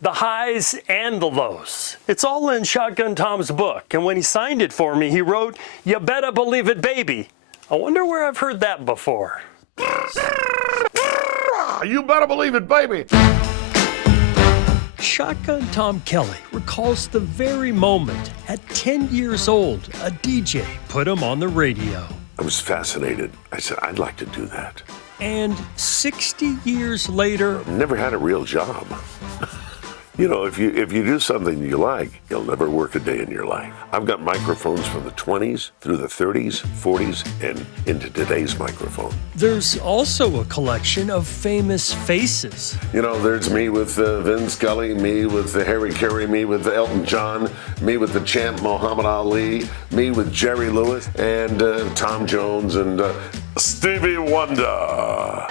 the highs and the lows. It's all in Shotgun Tom's book, and when he signed it for me, he wrote, "You better believe it, baby." I wonder where I've heard that before. You better believe it, baby. Shotgun Tom Kelly recalls the very moment at 10 years old, a DJ put him on the radio. I was fascinated. I said, I'd like to do that. And 60 years later, Never had a real job. You know, if you do something you like, you'll never work a day in your life. I've got microphones from the 20s through the 30s, 40s, and into today's microphone. there's also a collection of famous faces. You know, there's me with Vin Scully, me with Harry Carey, me with Elton John, me with the champ Muhammad Ali, me with Jerry Lewis, and Tom Jones, and Stevie Wonder.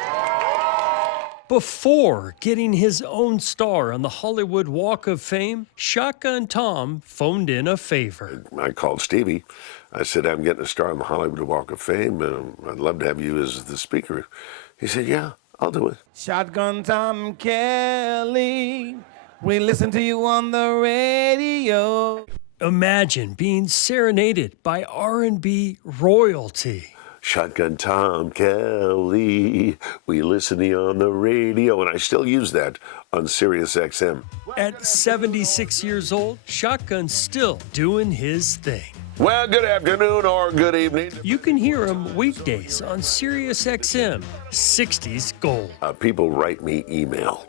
Before getting his own star on the Hollywood Walk of Fame, Shotgun Tom phoned in a favor. I called Stevie. I said, I'm getting a star on the Hollywood Walk of Fame, and I'd love to have you as the speaker. He said, yeah, I'll do it. Shotgun Tom Kelly, we listen to you on the radio. Imagine being serenaded by R&B royalty. Shotgun Tom Kelly, we listen to you on the radio, and I still use that on Sirius XM. At 76 years old, Shotgun's still doing his thing. Well, good afternoon or good evening. You can hear him weekdays on Sirius XM, 60s Gold. People write me email,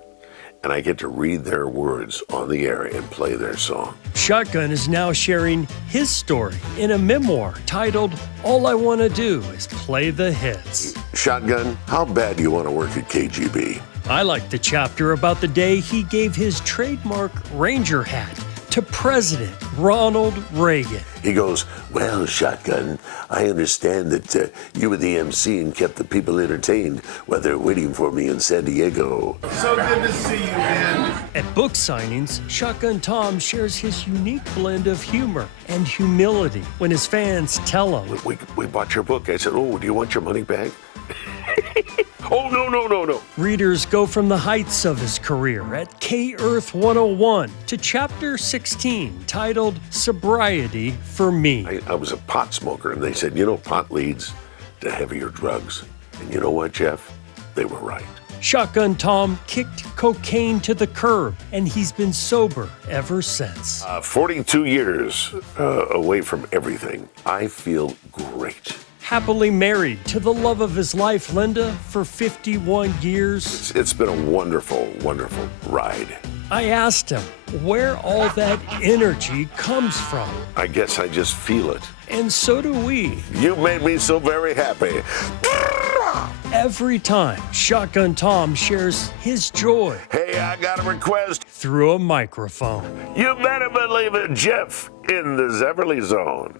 and I get to read their words on the air and play their song. Shotgun is now sharing his story in a memoir titled, "All I Want to Do Is Play the Hits." Shotgun, how bad do you want to work at KGB? I like the chapter about the day he gave his trademark Ranger hat to President Ronald Reagan. He goes, well, Shotgun, I understand that you were the MC and kept the people entertained while they're waiting for me in San Diego. So good to see you, man. At book signings, Shotgun Tom shares his unique blend of humor and humility when his fans tell him, We bought your book. I said, oh, do you want your money back? Oh, no. readers go from the heights of his career at K-Earth 101 to chapter 16 titled Sobriety for Me. I was a pot smoker, and they said, you know, pot leads to heavier drugs. And you know what, Jeff? They were right. Shotgun Tom kicked cocaine to the curb, and he's been sober ever since. 42 years away from everything. I feel great. Happily married to the love of his life, Linda, for 51 years. It's been a wonderful, wonderful ride. I asked him where all that energy comes from. I guess I just feel it. And so do we. You made me so very happy. Every time Shotgun Tom shares his joy Hey, I got a request. through a microphone. You better believe it, Jeff, in the zevely-zone.